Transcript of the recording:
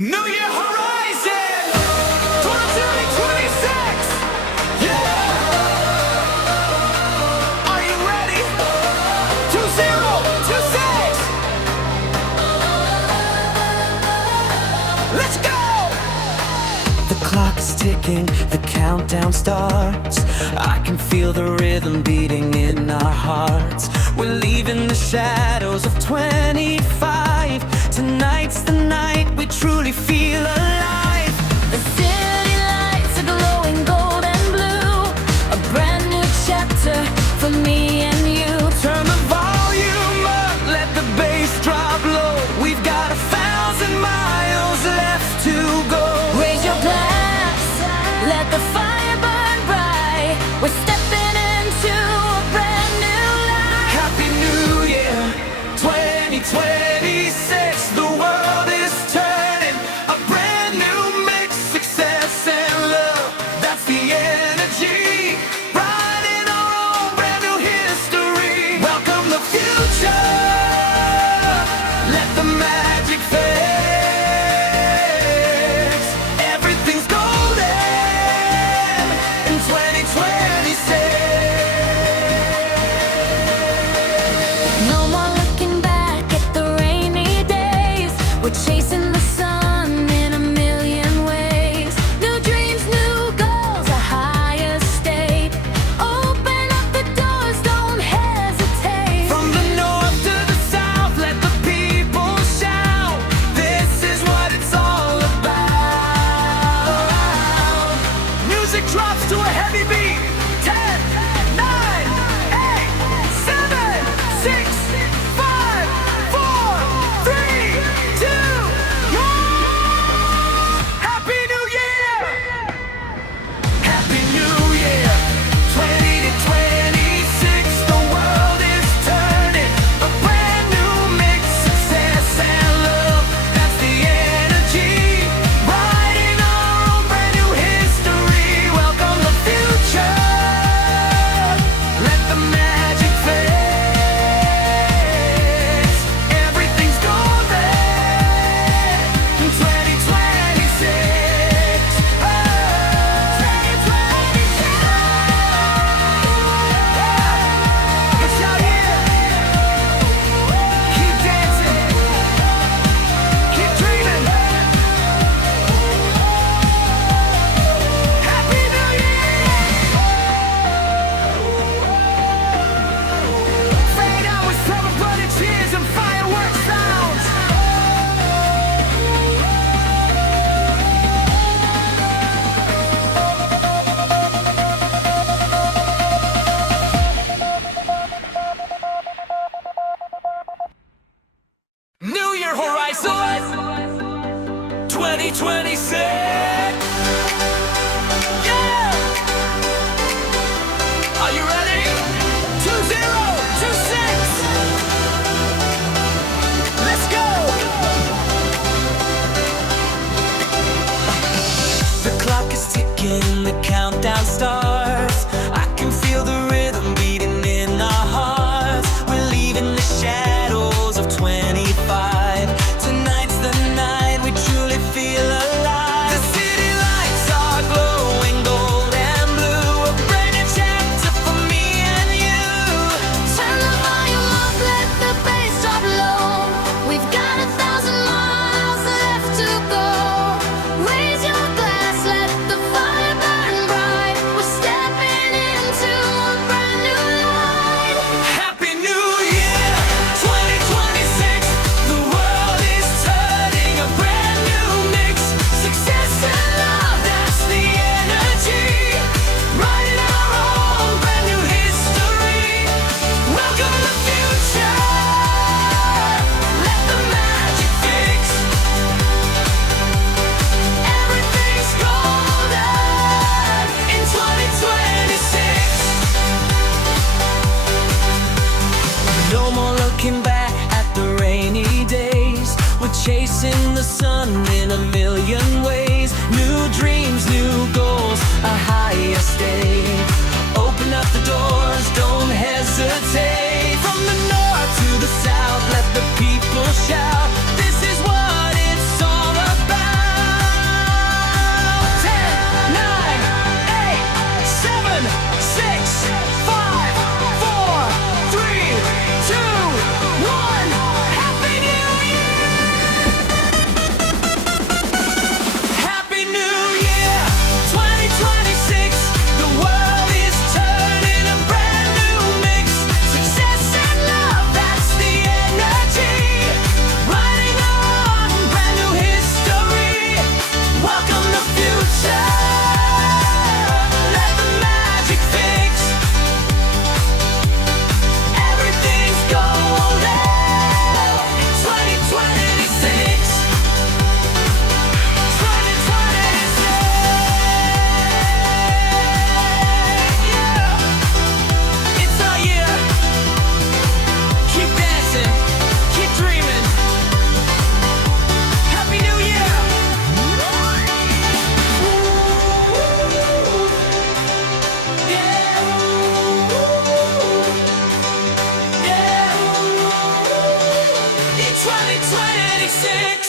New Year Horizon 2026. Yeah. Are you ready? 2026. Let's go. The clock is ticking, the countdown starts. I can feel the rhythm beating in our hearts. We're leaving the shadows of 25. Tonight's the night we truly feel alive. The city lights are glowing gold and blue. A brand new chapter for me and you. Turn the volume up, let the bass drop low. We've got 1,000 miles left to go. Raise your glass, let the fire burn bright. We're stepping into a brand new life. Happy New Year 2026. The world is turning, a brand new mix, success and love. That's the energy, writing our own brand new history. Welcome the future, let the magic fix. Everything's golden in 2026. No more looking back at the rainy days. We're chasing the sun in a million ways. New dreams, new goals, a higher state. Open up the doors, don't hesitate. From the north to the south, let the people shout. This is what it's all about. Music drops to a heavy beat. 10, 9, 8, 7, 6, 5, 4, 3, 2, 1. Happy New Year! Happy New Year 2026. The world is turning, a brand new mix, success and love. That's the energy, writing our own brand new history. Welcome the future, let the magic fix. Everything's golden in 2026. It's out here. Keep dancing, keep dreaming. Happy New Year! Fade out with summer-blooded cheers and fireworks sounds. New Year Horizon 2026. Yeah! Are you ready? 2026. Let's go! The clock is ticking, the countdown starts. I can feel the rhythm beating in our hearts. We're leaving the shadows of 25. Tonight's the night we truly feel alive. The 26.